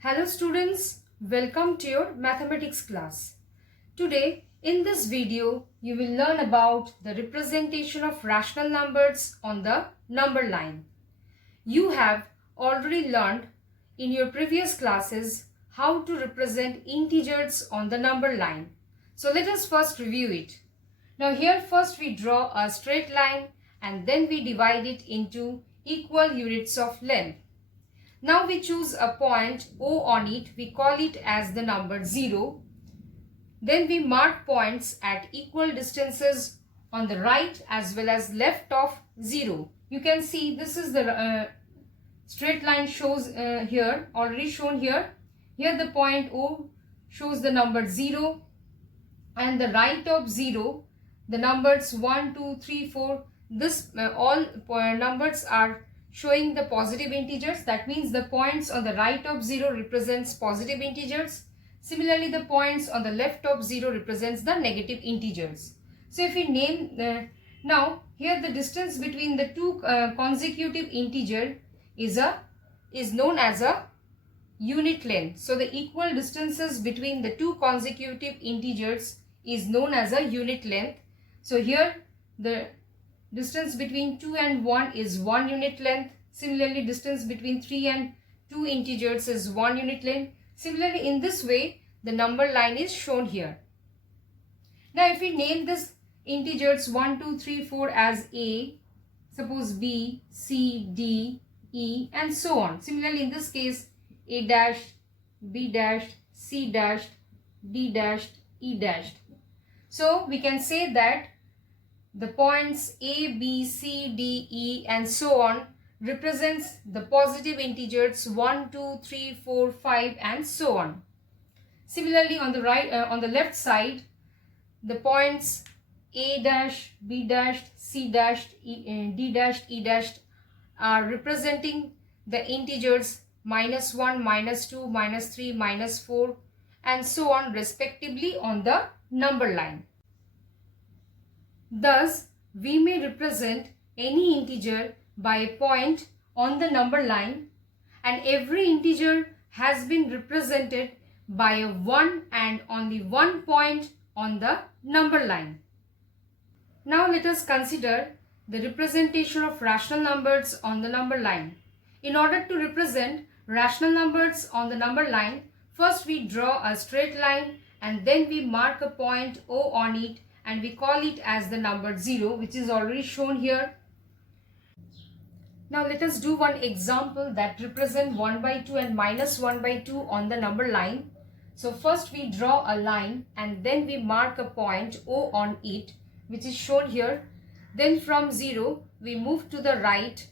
Hello students, welcome to your mathematics class. Today in this video you will learn about the representation of rational numbers on the number line. You have already learned in your previous classes how to represent integers on the number line. So let us first review it. Now here first we draw a straight line and then we divide it into equal units of length. Now we choose a point O on it, we call it as the number 0. Then we mark points at equal distances on the right as well as left of 0. You can see this is the straight line shows here, already shown here. Here the point O shows the number 0 and the right of 0, the numbers 1, 2, 3, 4. This all numbers are showing the positive integers. That means the points on the right of 0 represents positive integers. Similarly, the points on the left of 0 represents the negative integers. So if we name now here the distance between the two consecutive integer is known as a unit length. So the equal distances between the two consecutive integers is known as a unit length. So here the distance between 2 and 1 is 1 unit length. Similarly, distance between 3 and 2 integers is 1 unit length. Similarly, in this way, the number line is shown here. Now, if we name this integers 1, 2, 3, 4 as A, suppose B, C, D, E and so on. Similarly, in this case, A dash, B dash, C dash, D dash, E dash. So, we can say that the points A, B, C, D, E and so on represents the positive integers 1, 2, 3, 4, 5 and so on. Similarly, on the right, on the left side, the points A dash, B dash, C dash, D dash, E dash are representing the integers -1, -2, -3, -4 and so on respectively on the number line. Thus, we may represent any integer by a point on the number line, and every integer has been represented by a 1 and only one point on the number line. Now let us consider the representation of rational numbers on the number line. In order to represent rational numbers on the number line, first we draw a straight line and then we mark a point O on it and we call it as the number 0, which is already shown here. Now let us do one example that represent 1 by 2 and -1 by 2 on the number line. So first we draw a line and then we mark a point O on it, which is shown here. Then from 0 we move to the right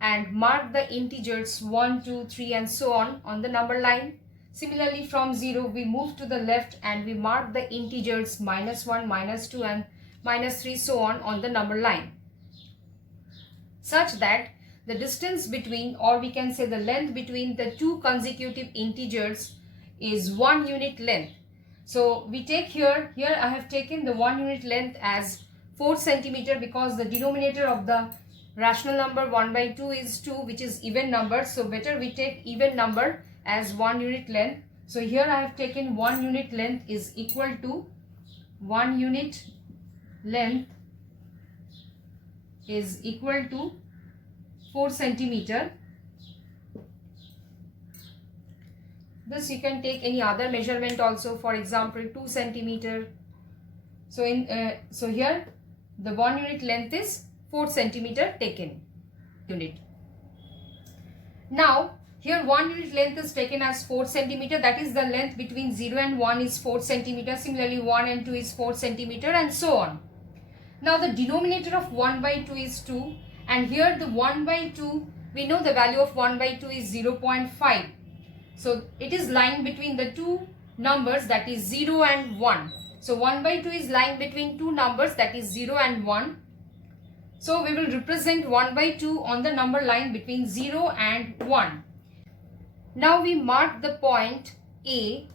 and mark the integers 1, 2, 3 and so on the number line. Similarly, from 0 we move to the left and we mark the integers -1, -2 and -3 so on the number line, such that the distance between, or we can say the length between the two consecutive integers is 1 unit length. So we take here I have taken the 1 unit length as 4 centimeter because the denominator of the rational number 1 by 2 is 2, which is even number. So better we take even number as 1 unit length. So here I have taken 1 unit length is equal to 1 unit length is equal to 4 centimeter. This you can take any other measurement also, for example 2 centimeter. So so here the 1 unit length is 4 centimeter taken unit. Now here 1 unit length is taken as 4 centimeter. That is the length between 0 and 1 is 4 centimeter. Similarly 1 and 2 is 4 centimeter and so on. Now the denominator of 1 by 2 is 2 and here the 1 by 2, we know the value of 1 by 2 is 0.5. So it is lying between the two numbers, that is 0 and 1. So 1 by 2 is lying between two numbers, that is 0 and 1. So we will represent 1 by 2 on the number line between 0 and 1. Now we mark the point A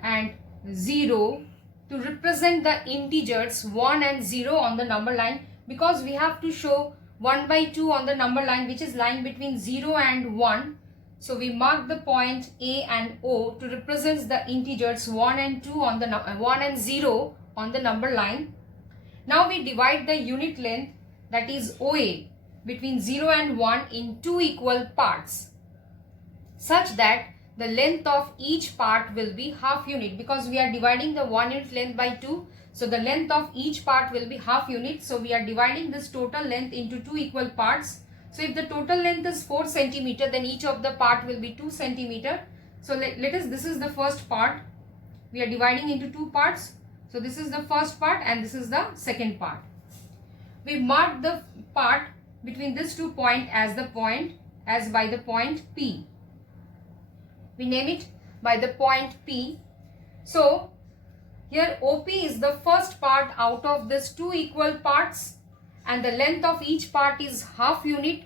and 0 to represent the integers 1 and 0 on the number line, because we have to show 1 by 2 on the number line which is lying between 0 and 1. So we mark the point A and O to represent the integers 1 and 2 on the 1 and 0 on the number line. Now we divide the unit length, that is OA, between 0 and 1 in two equal parts, such that the length of each part will be half unit, because we are dividing the 1 unit length by 2. So the length of each part will be half unit. So we are dividing this total length into two equal parts. So if the total length is 4 centimeter, then each of the part will be 2 centimeter. So this is the first part. We are dividing into two parts. So this is the first part and this is the second part. We mark the part between these 2 points as by the point P. We name it by the point P. So here OP is the first part out of these two equal parts, and the length of each part is half unit.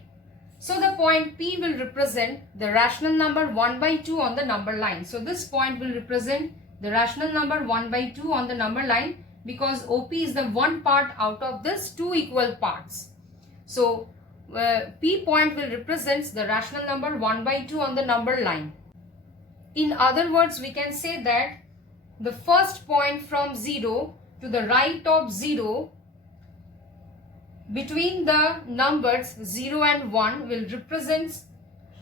So the point P will represent the rational number 1 by 2 on the number line. So this point will represent the rational number 1 by 2 on the number line, because OP is the one part out of these two equal parts. So P point will represent the rational number 1 by 2 on the number line. In other words, we can say that the first point from 0 to the right of 0 between the numbers 0 and 1 will represent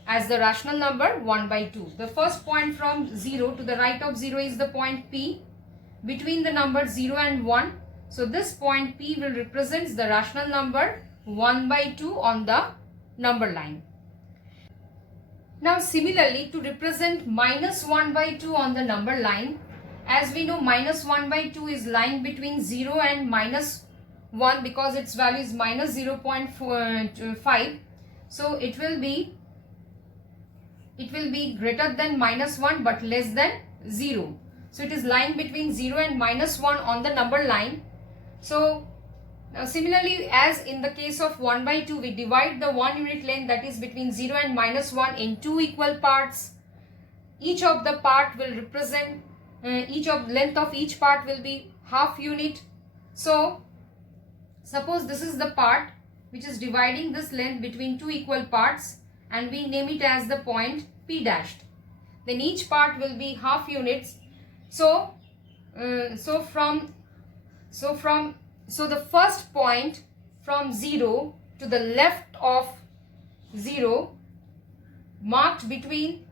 as the rational number 1 by 2. The first point from 0 to the right of 0 is the point P between the numbers 0 and 1. So this point P will represent the rational number 1 by 2 on the number line. Now similarly, to represent minus 1 by 2 on the number line, as we know, minus 1 by 2 is lying between 0 and minus 1, because its value is minus 0.5. So it will be greater than minus 1 but less than 0. So it is lying between 0 and minus 1 on the number line. So similarly, as in the case of 1 by 2, we divide the 1 unit length, that is between 0 and minus 1, in two equal parts. Each of the part will represent, length of each part will be half unit. So suppose this is the part which is dividing this length between two equal parts, and we name it as the point P dashed. Then each part will be half units. So the first point from 0 to the left of 0, marked between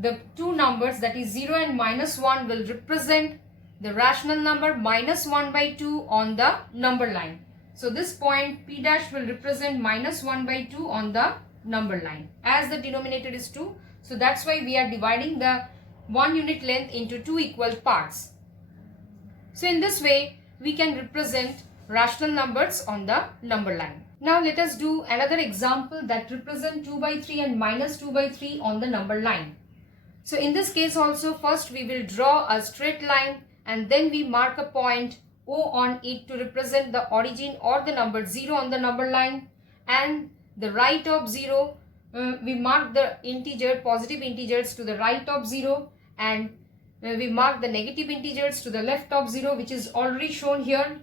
the two numbers, that is 0 and minus 1, will represent the rational number minus 1 by 2 on the number line. So this point P dash will represent minus 1 by 2 on the number line, as the denominator is 2. So that's why we are dividing the 1 unit length into two equal parts. So in this way, we can represent rational numbers on the number line. Now let us do another example that represent 2 by 3 and minus 2 by 3 on the number line. So in this case also, first we will draw a straight line and then we mark a point O on it to represent the origin or the number 0 on the number line, and the right of 0, we mark the positive integers to the right of 0, and we mark the negative integers to the left of 0, which is already shown here.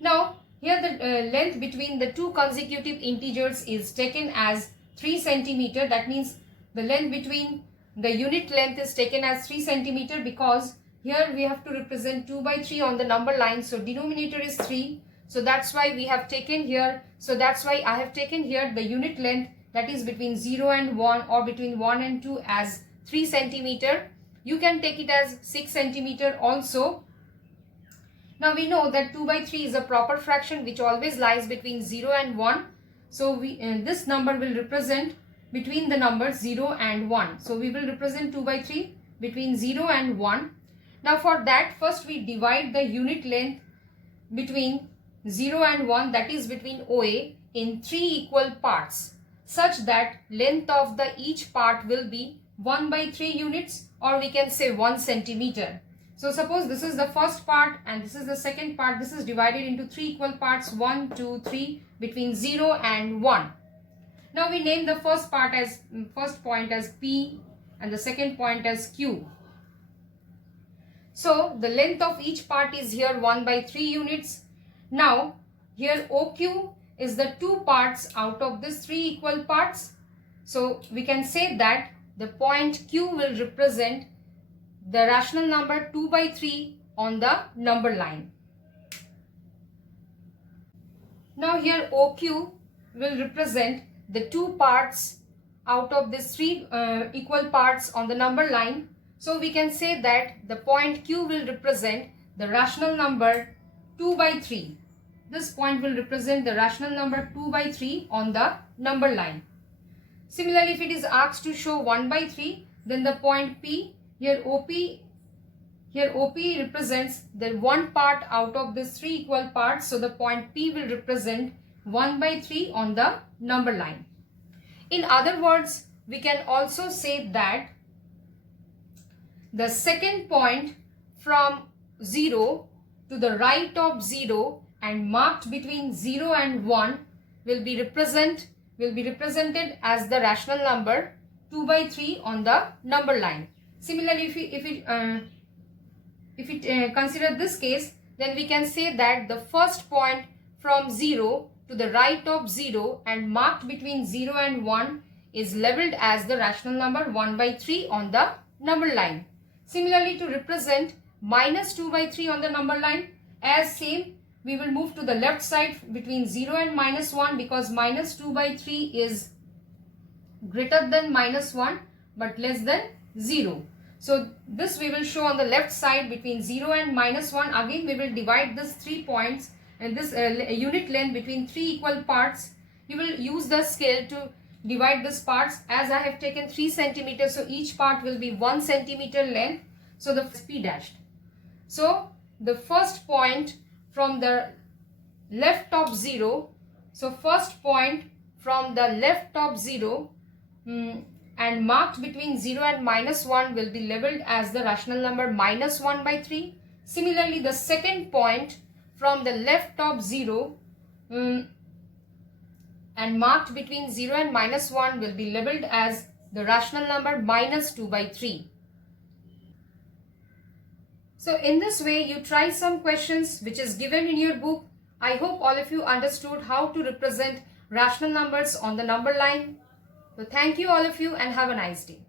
Now here the length between the two consecutive integers is taken as 3 centimeter. That means the length between the unit length is taken as 3 centimeter, because here we have to represent 2 by 3 on the number line. So denominator is 3. So that's why we have taken here. So that's why I have taken here the unit length, that is between 0 and 1 or between 1 and 2, as 3 centimeter. You can take it as 6 centimeter also. Now we know that 2 by 3 is a proper fraction which always lies between 0 and 1. So this number will represent between the numbers 0 and 1. So we will represent 2 by 3 between 0 and 1. Now for that, first we divide the unit length between 0 and 1, that is between OA, in 3 equal parts, such that length of the each part will be 1 by 3 units, or we can say 1 centimeter. So suppose this is the first part and this is the second part. This is divided into 3 equal parts, 1, 2, 3, between 0 and 1. Now we name the first point as P and the second point as Q. So the length of each part is here 1 by 3 units. Now here OQ is the two parts out of these 3 equal parts. So we can say that the point Q will represent the rational number 2 by 3 on the number line. Now here OQ will represent the two parts out of these three equal parts on the number line. So we can say that the point Q will represent the rational number 2 by 3. This point will represent the rational number 2 by 3 on the number line. Similarly, if it is asked to show 1 by 3, then the point P, here OP represents the one part out of these three equal parts. So the point P will represent 1 by 3 on the number line. In other words, we can also say that the second point from 0 to the right of 0 and marked between 0 and 1 will be represented as the rational number 2 by 3 on the number line. Similarly, if we consider this case, then we can say that the first point from 0 to the right of 0 and marked between 0 and 1 is labeled as the rational number 1 by 3 on the number line. Similarly, to represent minus 2 by 3 on the number line, as same, we will move to the left side between 0 and minus 1, because minus 2 by 3 is greater than minus 1 but less than 0. So this we will show on the left side between 0 and minus 1. Again, we will divide these 3 points and this unit length between 3 equal parts. You will use the scale to divide these parts. As I have taken 3 centimeters, so each part will be 1 centimeter length. So the P dashed. So the first point from the left of 0. So first point from the left of 0 and marked between 0 and minus 1 will be labeled as the rational number minus 1 by 3. Similarly, the second point from the left of 0 and marked between 0 and minus 1 will be labeled as the rational number minus 2 by 3. So in this way, you try some questions which is given in your book. I hope all of you understood how to represent rational numbers on the number line. So thank you all of you and have a nice day.